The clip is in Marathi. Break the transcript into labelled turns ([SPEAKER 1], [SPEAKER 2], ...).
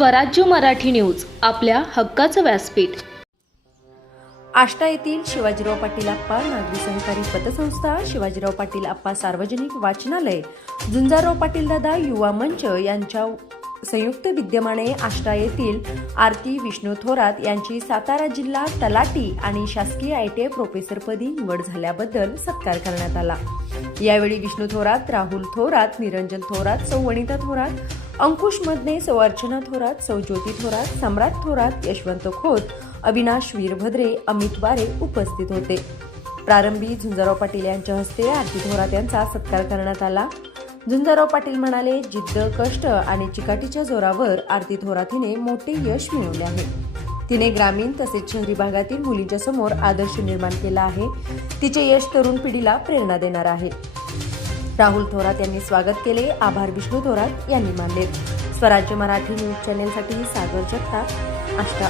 [SPEAKER 1] स्वराज्य मराठी न्यूज आपल्या हक्काचं व्यासपीठ.
[SPEAKER 2] आष्टा येथील शिवाजीराव पाटील आप्पा नागरी सहकारी पतसंस्था शिवाजीराव पाटील आप्पा सार्वजनिक वाचनालय झुंजाराव पाटील दादा युवा मंच यांच्या संयुक्त विद्यमाने आष्टा येथील आरती विष्णू थोरात यांची सातारा जिल्हा तलाटी आणि शासकीय आय टी आय प्रोफेसरपदी निवड झाल्याबद्दल सत्कार करण्यात आला. यावेळी विष्णू थोरात राहुल थोरात निरंजन थोरात सौवणिता थोरात अंकुश मदने सौ अर्चना थोरात सौ ज्योती थोरात सम्राट थोरात यशवंत खोत अविनाश वीरभद्रे अमित वारे उपस्थित होते. प्रारंभी झुंजाराव पाटील यांच्या हस्ते आरती थोरात यांचा सत्कार करण्यात आला. झुंजाराव पाटील म्हणाले जिद्द कष्ट आणि चिकाटीच्या जोरावर आरती थोरात हिने मोठे यश मिळवले आहे. तिने ग्रामीण तसेच शहरी भागातील मुलींच्या समोर आदर्श निर्माण केला आहे. तिचे यश तरुण पिढीला प्रेरणा देणार आहे. राहुल थोरात यांनी स्वागत केले. आभार विष्णू थोरात यांनी मानले. स्वराज्य मराठी न्यूज चॅनेलसाठी सागर जगताप आष्टा.